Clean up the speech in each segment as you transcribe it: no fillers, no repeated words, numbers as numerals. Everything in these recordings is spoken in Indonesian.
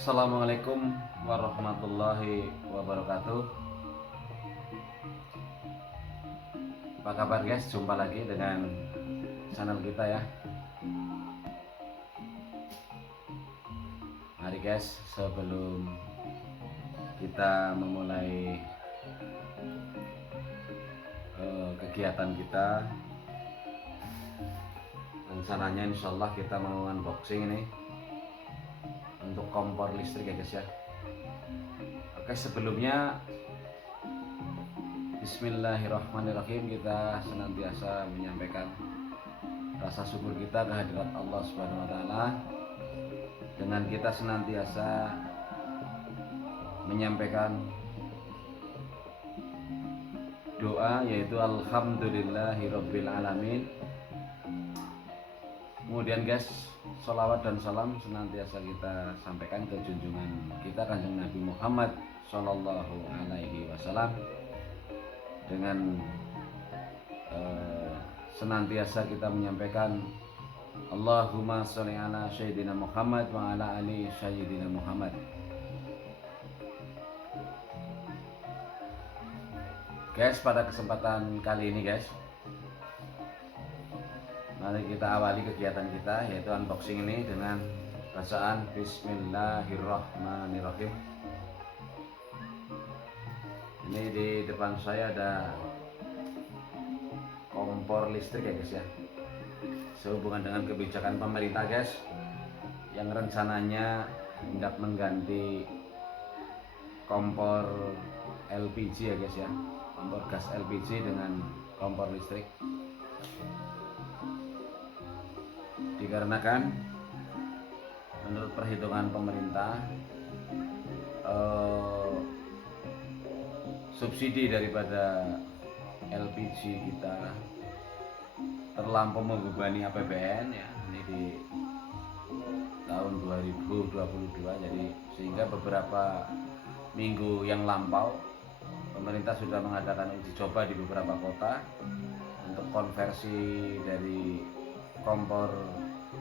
Assalamualaikum warahmatullahi wabarakatuh. Apa kabar guys? Jumpa lagi dengan channel kita ya. Mari guys, sebelum kita memulai kegiatan kita, rencananya insyaallah kita mau unboxing ini untuk kompor listrik ya guys ya. Oke, sebelumnya Bismillahirrahmanirrahim, kita senantiasa menyampaikan rasa syukur kita kehadirat Allah Subhanahu wa taala dengan kita senantiasa menyampaikan doa, yaitu alhamdulillahirabbil alamin. Kemudian guys, sholawat dan salam senantiasa kita sampaikan ke junjungan kita Kanjeng Nabi Muhammad Sallallahu Alaihi Wasallam dengan senantiasa kita menyampaikan Allahumma sholli ala sayyidina Muhammad wa ala ali sayyidina Muhammad. Guys, pada kesempatan kali ini guys, mari kita awali kegiatan kita, yaitu unboxing ini dengan bacaan Bismillahirrahmanirrahim. Ini di depan saya ada kompor listrik ya guys ya, sehubungan dengan kebijakan pemerintah guys, yang rencananya hendak mengganti kompor LPG ya guys ya, kompor gas LPG dengan kompor listrik. Dikarenakan menurut perhitungan pemerintah, subsidi daripada LPG kita terlampau membebani APBN ya, ini di tahun 2022. Jadi sehingga beberapa minggu yang lampau pemerintah sudah mengadakan uji coba di beberapa kota untuk konversi dari kompor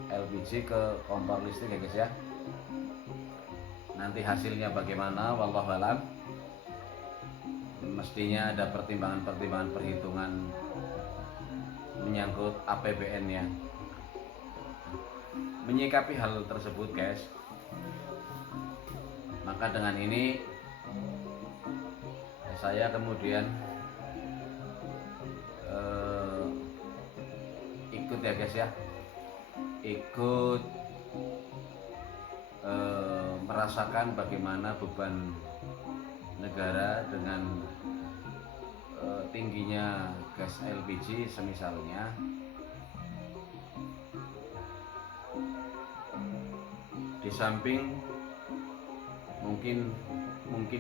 LPG ke kompor listrik ya guys ya. Nanti hasilnya bagaimana wallahu alam, mestinya ada pertimbangan perhitungan menyangkut APBN ya. Menyikapi hal tersebut guys, maka dengan ini saya kemudian ikut ya guys ya, ikut merasakan bagaimana beban negara dengan tingginya gas LPG. Semisalnya di samping mungkin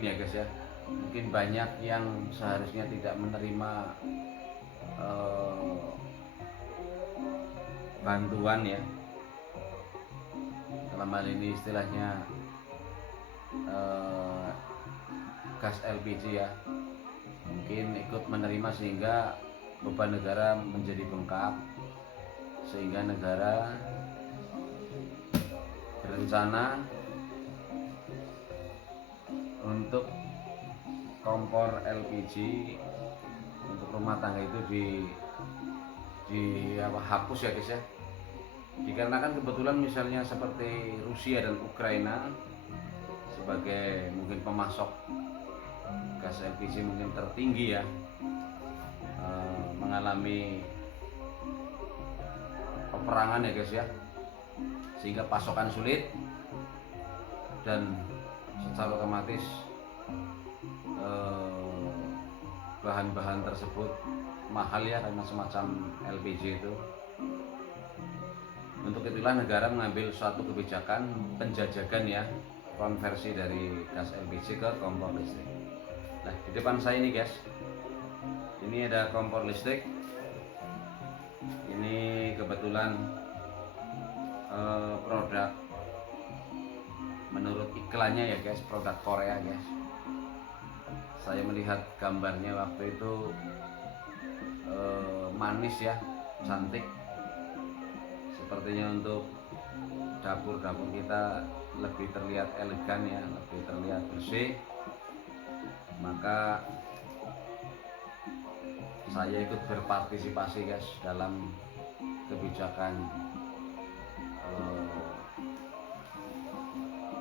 ya guys ya, mungkin banyak yang seharusnya tidak menerima bantuan ya, dalam hal ini istilahnya gas LPG ya, mungkin ikut menerima sehingga beban negara menjadi bengkak, sehingga negara berencana untuk kompor LPG untuk rumah tangga itu hapus ya guys ya. Dikarenakan kebetulan misalnya seperti Rusia dan Ukraina sebagai mungkin pemasok gas LPG mungkin tertinggi ya, mengalami peperangan ya guys ya, sehingga pasokan sulit dan secara otomatis bahan-bahan tersebut mahal ya, karena semacam LPG itu. Untuk itulah negara mengambil suatu kebijakan penjajakan ya, konversi dari gas LPG ke kompor listrik. Nah, di depan saya ini guys, ini ada kompor listrik. Ini kebetulan produk, menurut iklannya ya guys, produk Korea guys. Saya melihat gambarnya waktu itu manis ya, cantik. Sepertinya untuk dapur-dapur kita lebih terlihat elegan ya, lebih terlihat bersih, maka saya ikut berpartisipasi guys dalam kebijakan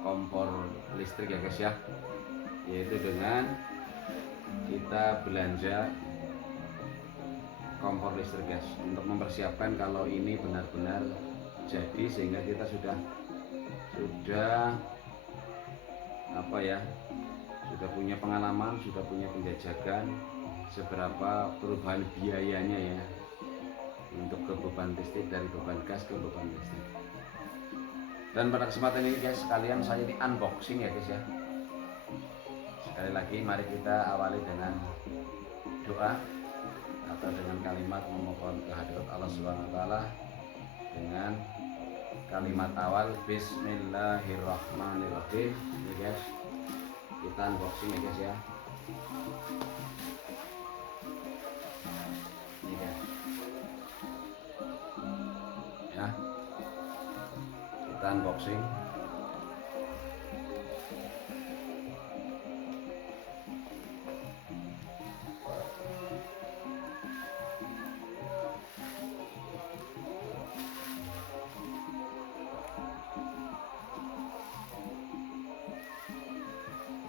kompor listrik ya guys ya, yaitu dengan kita belanja kompor listrik guys, untuk mempersiapkan kalau ini benar-benar jadi, sehingga kita sudah apa ya, sudah punya pengalaman, sudah punya penjajakan seberapa perubahan biayanya ya untuk ke beban listrik, dari beban gas ke beban listrik. Dan pada kesempatan ini guys, sekalian saya di unboxing ya guys ya. Sekali lagi mari kita awali dengan doa atau dengan kalimat memohon kehadirat Allah Subhanahu wa taala, dengan kalimat awal Bismillahirrahmanirrahim ya guys. Kita unboxing ya guys ya. Ini guys. Ya. Kita unboxing.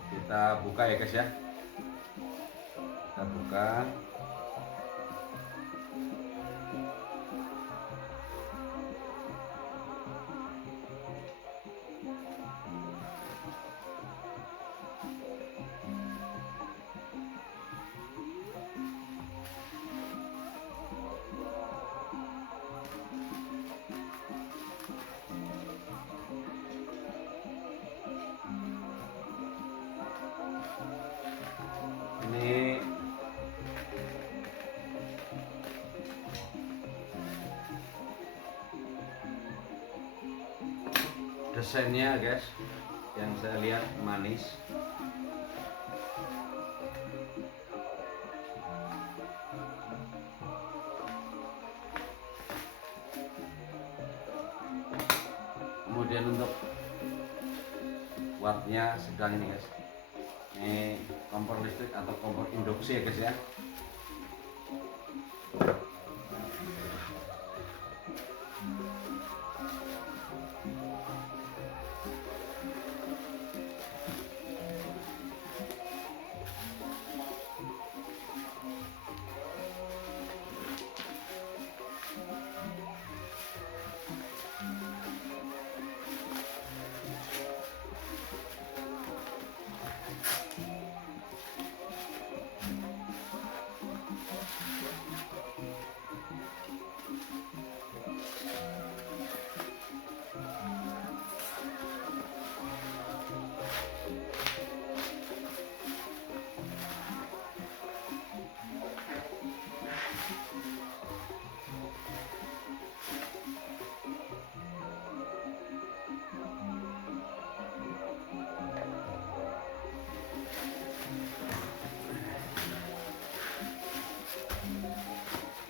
Kita buka ya guys ya. Kita buka. Ini desainnya guys, yang saya lihat manis. Kemudian untuk wattnya sedang ini guys. Ini kompor listrik atau kompor induksi ya guys ya.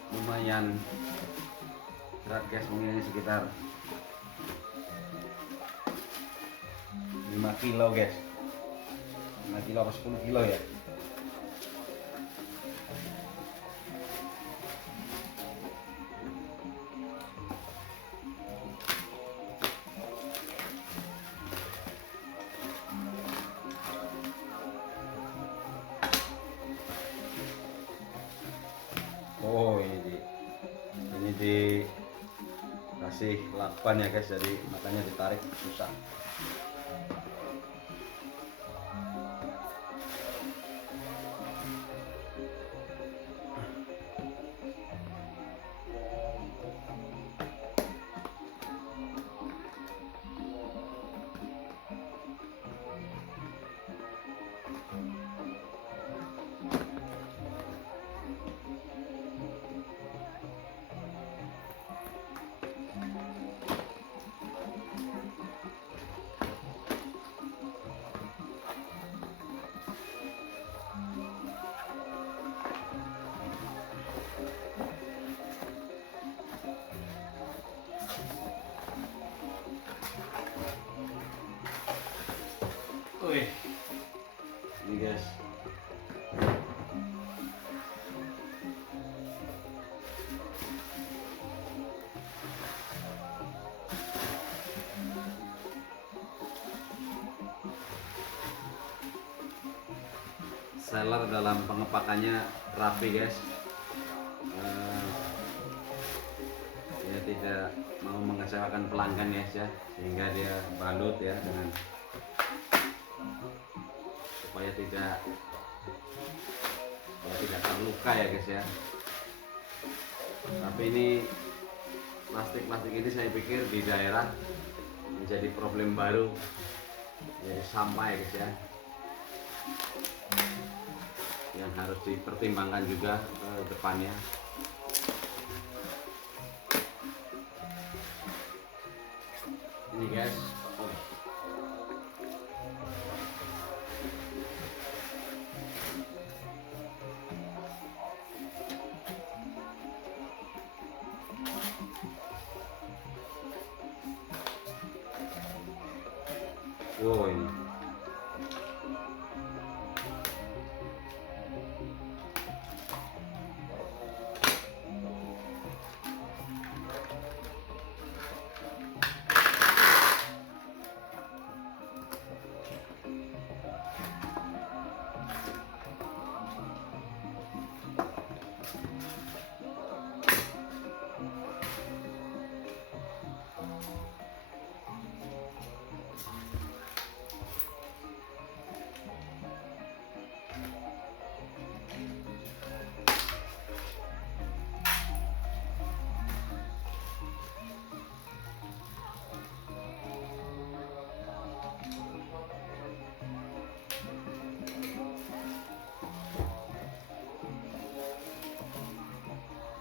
Lumayan berat guys, mungkin ini sekitar 5 kilo guys, 5 kilo atau 10 kilo ya. Oh ini dikasih lakban ya guys, jadi makanya ditarik susah. seller dalam pengepakannya rapi guys. Dia tidak mau mengecewakan pelanggan ya, sehingga dia balut ya dengan supaya tidak terluka ya guys ya. Tapi ini plastik ini saya pikir di daerah menjadi problem baru, jadi sampah ya guys ya, yang harus dipertimbangkan juga ke depannya. Ini guys, wow ini.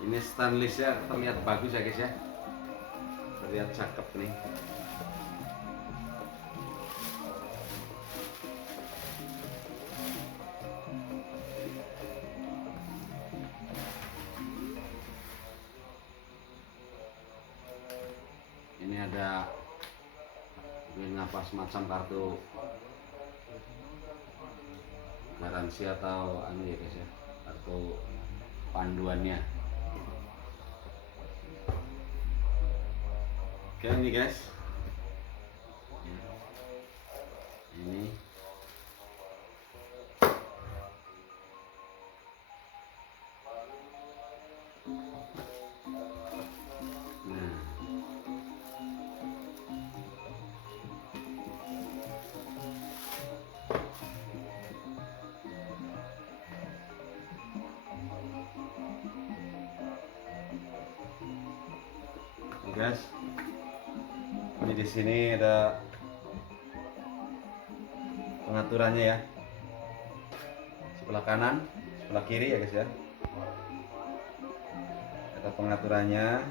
Ini stainlessnya terlihat bagus ya guys ya, terlihat cakep nih. Ini ada semacam kartu garansi atau anu ya guys ya, kartu panduannya. Oke ini guys, ini nah ini guys, ini di sini ada pengaturannya ya, sebelah kanan, sebelah kiri ya guys ya, ada pengaturannya.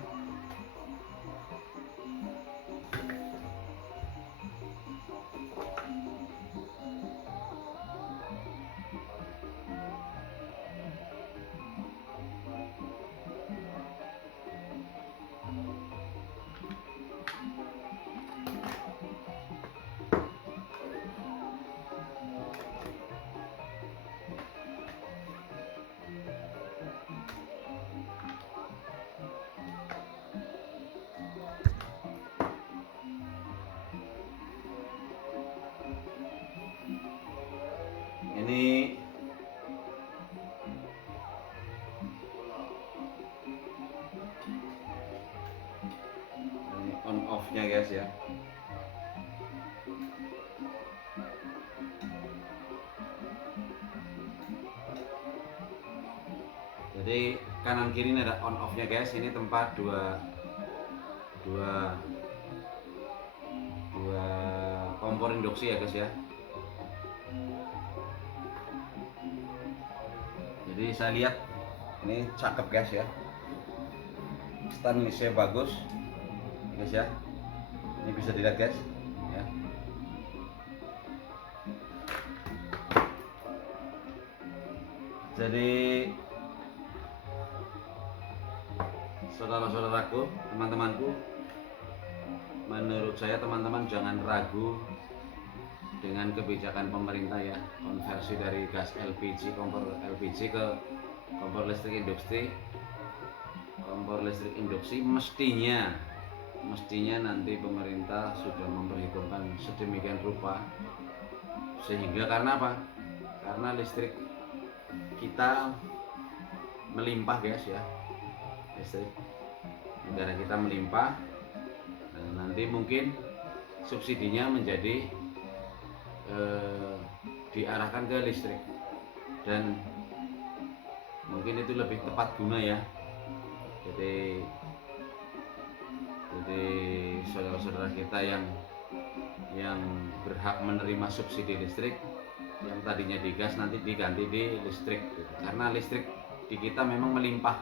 Ini on off nya guys ya. Jadi kanan kiri ini ada on off nya guys. Ini tempat dua kompor induksi ya guys ya. Jadi saya lihat ini cakep guys ya, stainlessnya bagus guys ya, ini bisa dilihat guys ya. Jadi saudara-saudaraku, teman-temanku, menurut saya teman-teman jangan ragu dengan kebijakan pemerintah ya, konversi dari gas LPG, kompor LPG ke kompor listrik induksi. Kompor listrik induksi mestinya nanti pemerintah sudah memperhitungkan sedemikian rupa, sehingga karena apa? Karena listrik kita melimpah guys ya, listrik negara kita melimpah, dan nanti mungkin subsidinya menjadi diarahkan ke listrik, dan mungkin itu lebih tepat guna ya. Jadi saudara-saudara kita yang berhak menerima subsidi listrik, yang tadinya di gas nanti diganti di listrik gitu. Karena listrik di kita memang melimpah,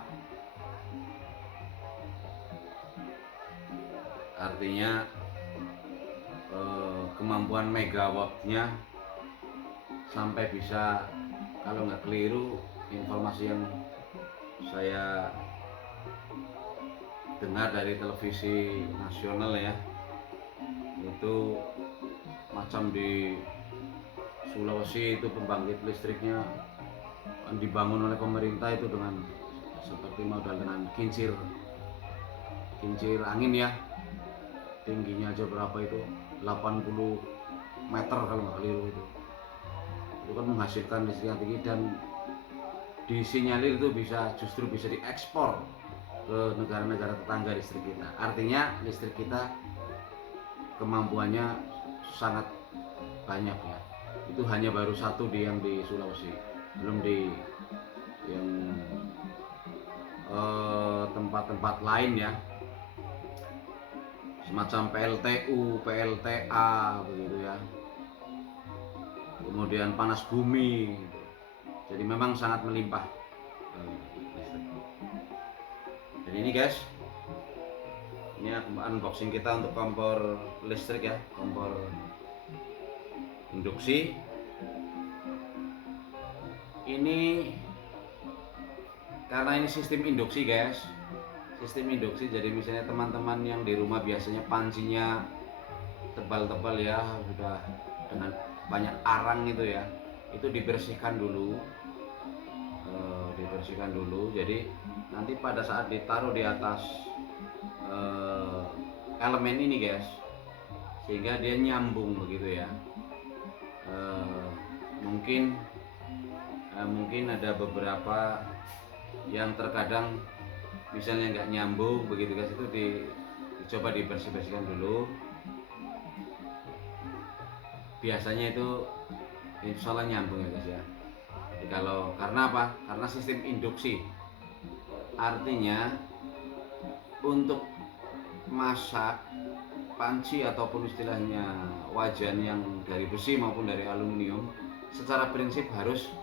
artinya kemampuan megawattnya sampai bisa, kalau nggak keliru informasi yang saya dengar dari televisi nasional ya, itu macam di Sulawesi itu pembangkit listriknya dibangun oleh pemerintah itu dengan seperti modal dengan kincir angin ya, tingginya aja berapa itu 80 meter kalau nggak keliru itu kan menghasilkan listrik yang tinggi, dan disinyalir itu justru bisa diekspor ke negara-negara tetangga listrik kita. Artinya listrik kita kemampuannya sangat banyak ya. Itu hanya baru satu yang di Sulawesi, belum di yang tempat-tempat lain ya, semacam PLTU, PLTA begitu ya, kemudian panas bumi. Jadi memang sangat melimpah listrik. Jadi ini guys, ini unboxing kita untuk kompor listrik ya, kompor induksi. Ini karena ini sistem induksi guys, sistem induksi. Jadi misalnya teman-teman yang di rumah biasanya pancinya tebal-tebal ya, sudah dengan banyak arang gitu ya, itu dibersihkan dulu, jadi nanti pada saat ditaruh di atas elemen ini guys, sehingga dia nyambung begitu ya. Mungkin ada beberapa yang terkadang misalnya nggak nyambung begitu guys, itu dicoba dibersihkan dulu. Biasanya itu insya Allah nyambung ya guys ya. Jadi karena apa? Karena sistem induksi, artinya untuk masak panci ataupun istilahnya wajan yang dari besi maupun dari aluminium, secara prinsip harus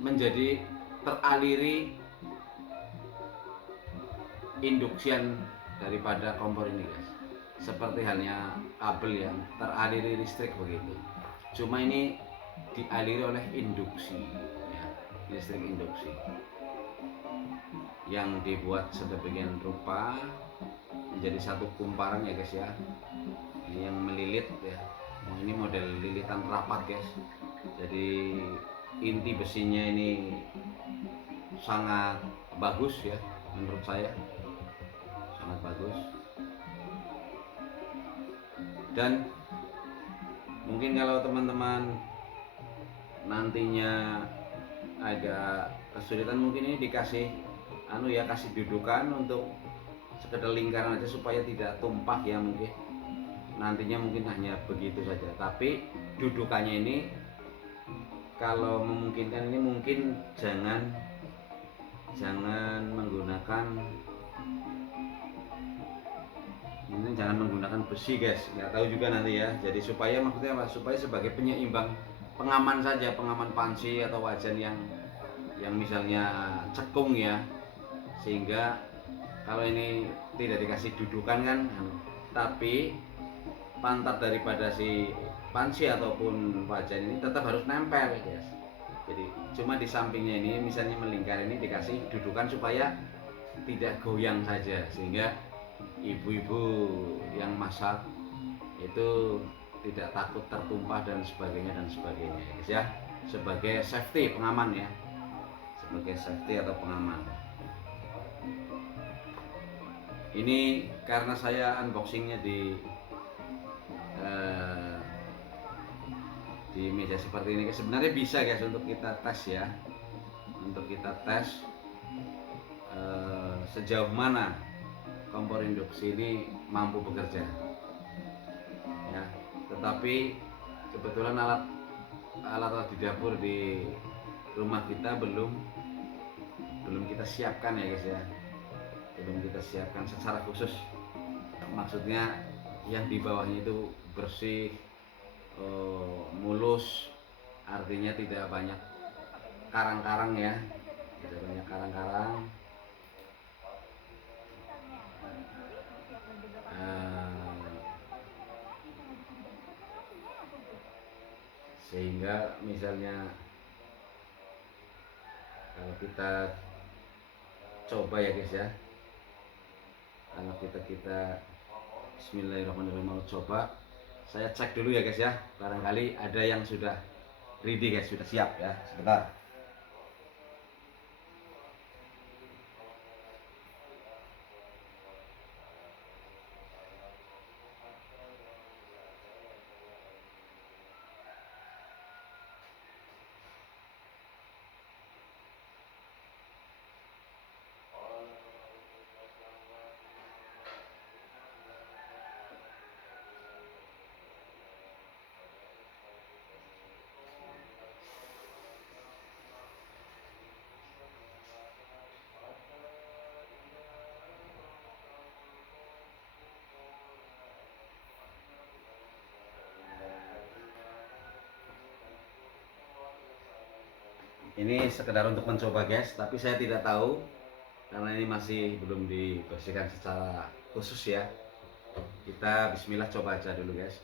menjadi teraliri induksian daripada kompor ini guys, seperti halnya kabel yang teraliri listrik begitu. Cuma ini dialiri oleh induksi ya, listrik induksi yang dibuat sedemikian rupa menjadi satu kumparan ya guys ya, ini yang melilit ya. Ini model lilitan rapat guys, jadi inti besinya ini sangat bagus ya, menurut saya sangat bagus. Dan mungkin kalau teman-teman nantinya agak kesulitan, mungkin ini dikasih kasih dudukan untuk sekedar lingkaran aja supaya tidak tumpah ya, mungkin nantinya mungkin hanya begitu saja. Tapi dudukannya ini kalau memungkinkan ini mungkin jangan menggunakan besi guys, nggak tahu juga nanti ya. Jadi supaya maksudnya apa? Supaya sebagai penyeimbang, pengaman saja, pengaman panci atau wajan yang misalnya cekung ya, sehingga kalau ini tidak dikasih dudukan kan, tapi pantat daripada si panci ataupun wajan ini tetap harus nempel guys. Jadi cuma di sampingnya ini misalnya melingkar ini dikasih dudukan supaya tidak goyang saja, sehingga ibu-ibu yang masak itu tidak takut tertumpah dan sebagainya guys ya, sebagai safety, pengaman ya, sebagai safety atau pengaman. Ini karena saya unboxingnya di meja seperti ini, sebenarnya bisa guys untuk kita tes ya, untuk kita tes sejauh mana kompor induksi ini mampu bekerja ya. Tetapi kebetulan alat di dapur di rumah kita belum kita siapkan ya guys ya, belum kita siapkan secara khusus, maksudnya yang di bawahnya itu bersih, mulus, artinya tidak banyak karang-karang ya, tidak banyak karang-karang. Sehingga misalnya kalau kita coba ya guys ya, kalau kita Bismillahirrahmanirrahim mau coba, saya cek dulu ya guys ya, barangkali ada yang sudah ready guys, sudah siap ya, sebentar. Ini sekedar untuk mencoba guys, tapi saya tidak tahu karena ini masih belum dibersihkan secara khusus ya. Kita bismillah coba aja dulu guys.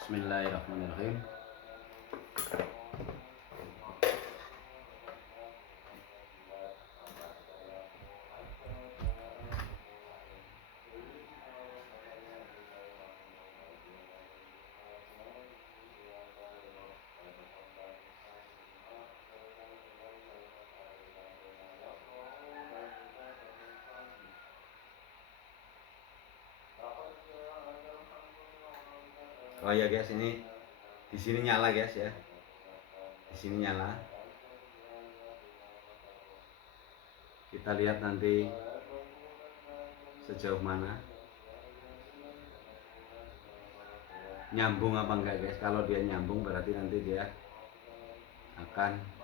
Bismillahirrahmanirrahim. Oh ya guys, ini di sini nyala guys ya. Di sini nyala. Kita lihat nanti sejauh mana nyambung apa enggak guys. Kalau dia nyambung berarti nanti dia akan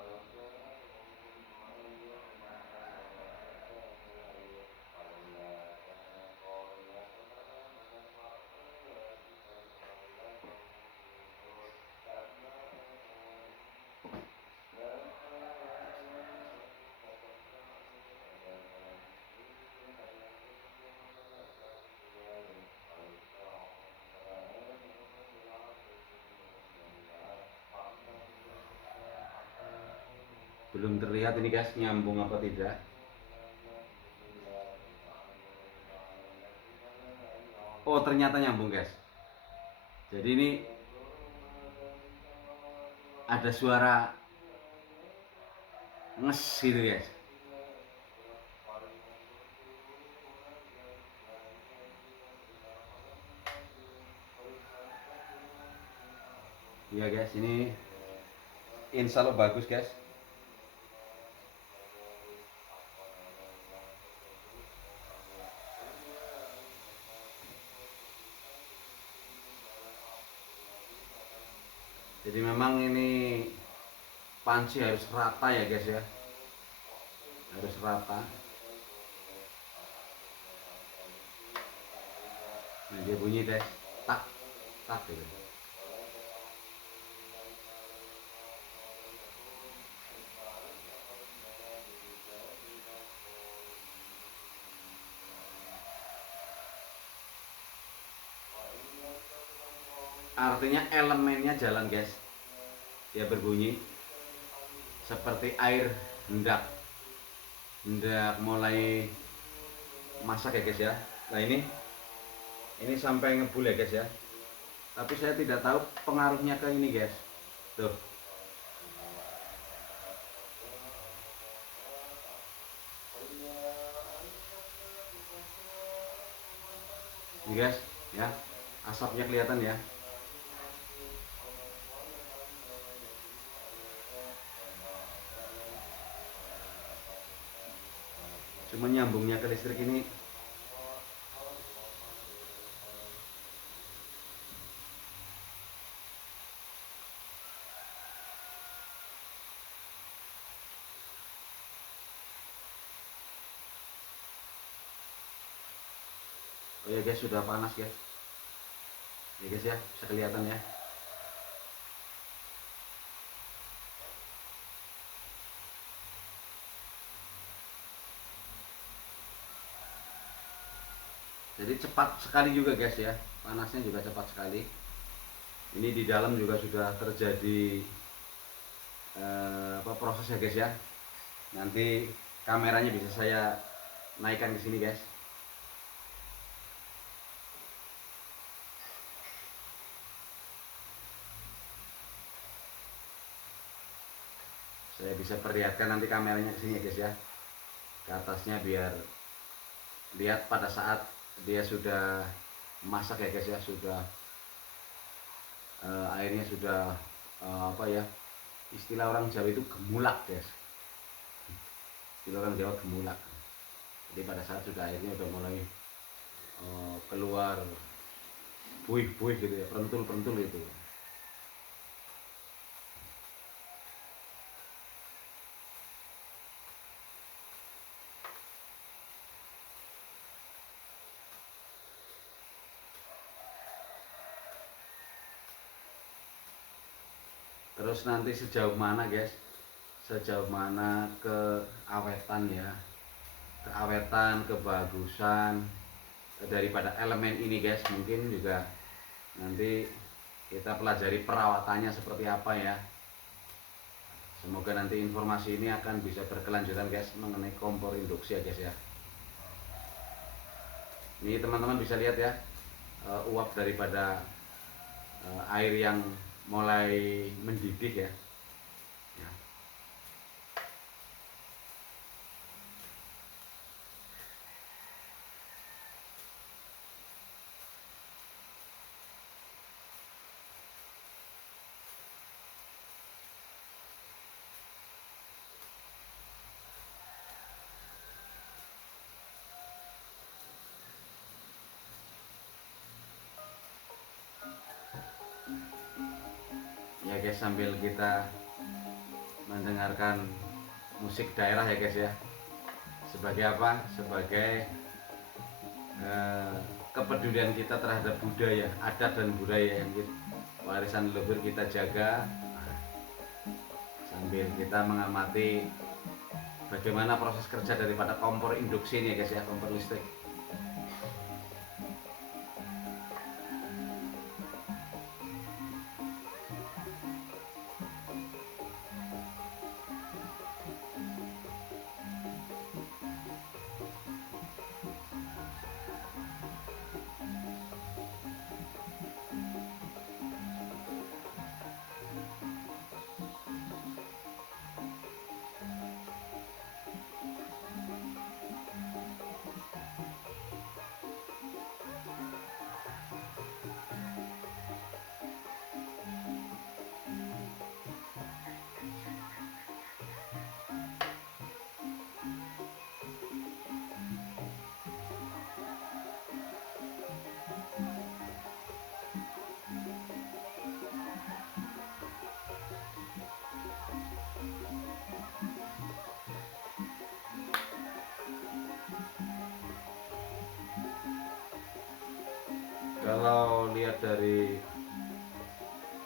belum terlihat ini guys, nyambung apa tidak. Oh ternyata nyambung guys. Jadi ini ada suara nges gitu guys. Iya guys, ini insya Allah bagus guys. Jadi memang ini panci harus rata ya guys ya, harus rata. Nah dia bunyi guys, tak tak gitu. Artinya elemennya jalan guys, dia berbunyi seperti air hendak mulai masak ya guys ya. Nah ini sampai ngebul ya guys ya, tapi saya tidak tahu pengaruhnya ke ini guys. Tuh ini guys ya, asapnya kelihatan ya. menyambungnya ke listrik ini oh ya guys, sudah panas guys ya guys ya, bisa kelihatan ya. Jadi cepat sekali juga guys ya, panasnya juga cepat sekali. Ini di dalam juga sudah terjadi proses ya guys ya. Nanti kameranya bisa saya naikkan ke sini guys. Saya bisa perlihatkan nanti kameranya ke sini ya guys ya, ke atasnya, biar lihat pada saat dia sudah masak ya guys ya, sudah airnya sudah istilah orang Jawa itu gemulak guys, istilah orang Jawa gemulak. Jadi pada saat sudah airnya sudah mulai keluar buih-buih gitu ya, perentul-perentul itu. Terus nanti sejauh mana guys, sejauh mana keawetan ya, keawetan, kebagusan daripada elemen ini guys, mungkin juga nanti kita pelajari perawatannya seperti apa ya. Semoga nanti informasi ini akan bisa berkelanjutan guys mengenai kompor induksi ya guys ya. Ini teman-teman bisa lihat ya, uap daripada air yang mulai mendidih ya. Ya guys, sambil kita mendengarkan musik daerah ya guys ya. Sebagai apa? Sebagai kepedulian kita terhadap budaya, adat dan budaya yang warisan leluhur kita jaga. Sambil kita mengamati bagaimana proses kerja daripada kompor induksi ini ya guys ya, kompor listrik. Kalau lihat dari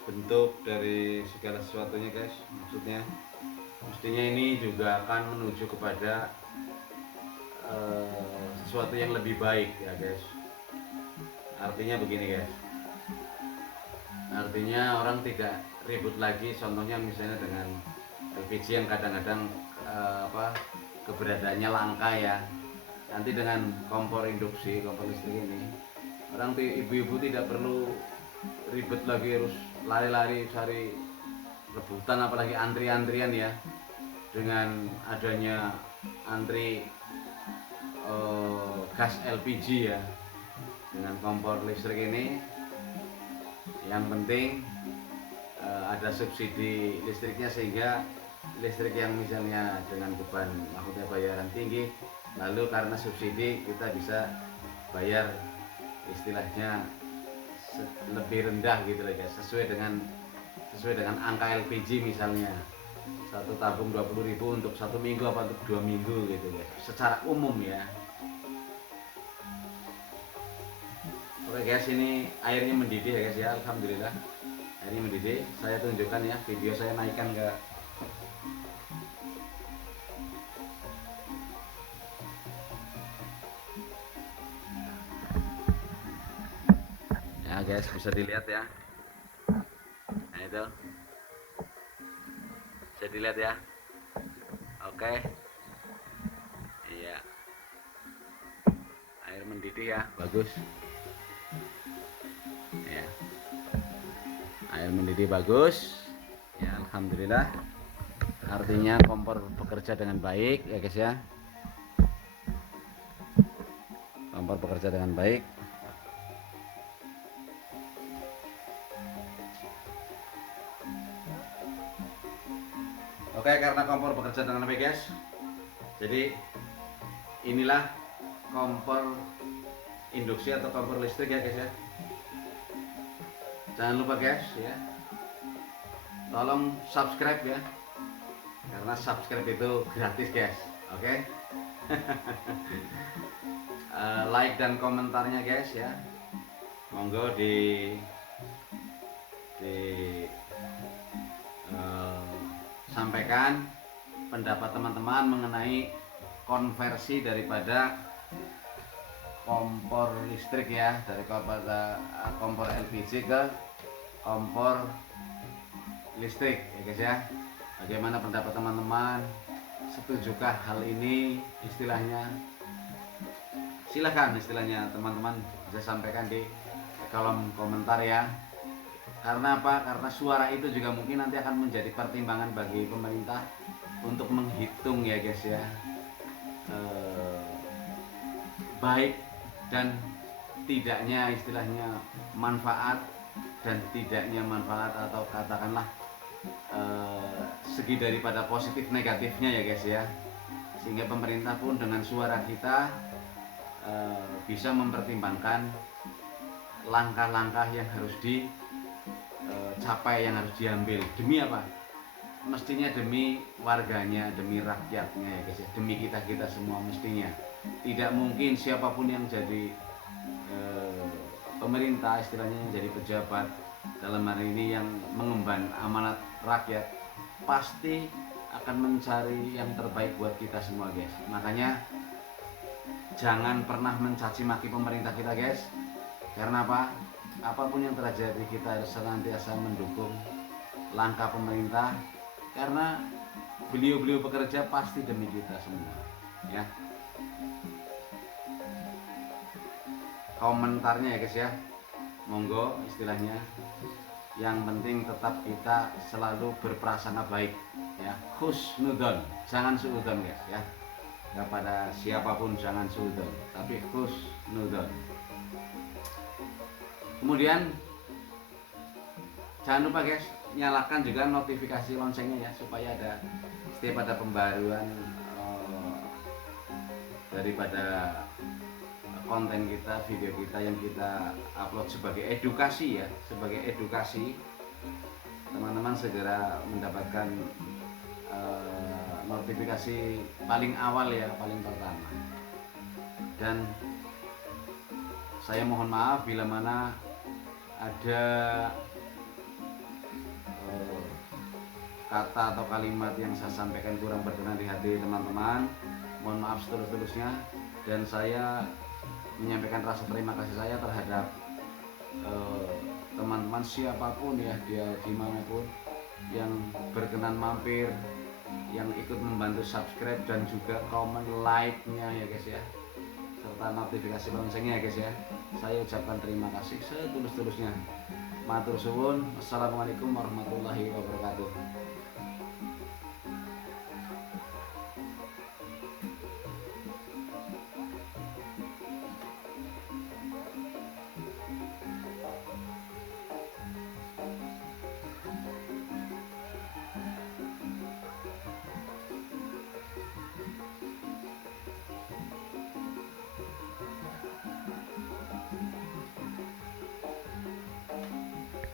bentuk dari segala sesuatunya guys, maksudnya mestinya ini juga akan menuju kepada sesuatu yang lebih baik ya guys. Artinya begini guys, artinya orang tidak ribut lagi, contohnya misalnya dengan LPG yang kadang-kadang keberadaannya langka ya. Nanti dengan kompor induksi, kompor listrik ini, orang ibu-ibu tidak perlu ribet lagi, harus lari-lari cari rebutan, apalagi antri-antrian ya. Dengan adanya antri gas LPG ya, dengan kompor listrik ini, yang penting ada subsidi listriknya, sehingga listrik yang misalnya dengan beban maksudnya bayaran tinggi lalu karena subsidi kita bisa bayar istilahnya lebih rendah gitu loh guys, sesuai dengan angka LPG misalnya satu tabung 20.000 untuk 1 minggu apa untuk 2 minggu gitu guys, secara umum ya. Oke guys, ini airnya mendidih ya guys ya, alhamdulillah airnya mendidih. Saya tunjukkan ya, video saya naikkan ke ya guys, bisa dilihat ya. Nah itu bisa dilihat ya. Oke, iya, air mendidih ya, bagus ya, air mendidih bagus ya, alhamdulillah. Artinya kompor bekerja dengan baik ya guys ya, kompor bekerja dengan baik. Oke, karena kompor bekerja dengan baik guys, jadi inilah kompor induksi atau kompor listrik ya guys ya. Jangan lupa guys ya, tolong subscribe ya, karena subscribe itu gratis guys. Oke. Like dan komentarnya guys ya, monggo sampaikan pendapat teman-teman mengenai konversi daripada kompor listrik ya, dari kompor LPG ke kompor listrik ya guys ya. Bagaimana pendapat teman-teman? Setujukah hal ini? Istilahnya silahkan istilahnya teman-teman bisa sampaikan di kolom komentar ya. Karena apa? Karena suara itu juga mungkin nanti akan menjadi pertimbangan bagi pemerintah untuk menghitung ya guys ya, baik dan tidaknya istilahnya manfaat dan tidaknya manfaat, atau katakanlah segi daripada positif negatifnya ya guys ya, sehingga pemerintah pun dengan suara kita bisa mempertimbangkan langkah-langkah yang harus dicapai, yang harus diambil. Demi apa? Mestinya demi warganya, demi rakyatnya ya guys ya, demi kita semua mestinya. Tidak mungkin siapapun yang jadi pemerintah istilahnya, yang jadi pejabat dalam hari ini yang mengemban amanat rakyat, pasti akan mencari yang terbaik buat kita semua guys. Makanya jangan pernah mencaci maki pemerintah kita guys. Karena apa? Apapun yang terjadi, kita harus senantiasa mendukung langkah pemerintah, karena beliau-beliau bekerja pasti demi kita semua ya. Komentarnya ya guys ya, monggo istilahnya, yang penting tetap kita selalu berprasangka baik ya, husnudon, jangan suudon guys ya, kepada siapapun jangan suudon, tapi husnudon. Kemudian jangan lupa guys, nyalakan juga notifikasi loncengnya ya, supaya setiap ada pembaruan daripada konten kita, video kita yang kita upload sebagai edukasi ya, sebagai edukasi, teman-teman segera mendapatkan notifikasi paling awal ya, paling pertama. Dan saya mohon maaf bila mana ada kata atau kalimat yang saya sampaikan kurang berkenan di hati teman-teman, mohon maaf setulus-tulusnya. Dan saya menyampaikan rasa terima kasih saya terhadap teman-teman siapapun ya, dia dimanapun, yang berkenan mampir, yang ikut membantu subscribe dan juga komen, like-nya ya guys ya, serta notifikasi loncengnya ya guys ya. Saya ucapkan terima kasih setulus-tulusnya. Matur suwun. Assalamualaikum warahmatullahi wabarakatuh.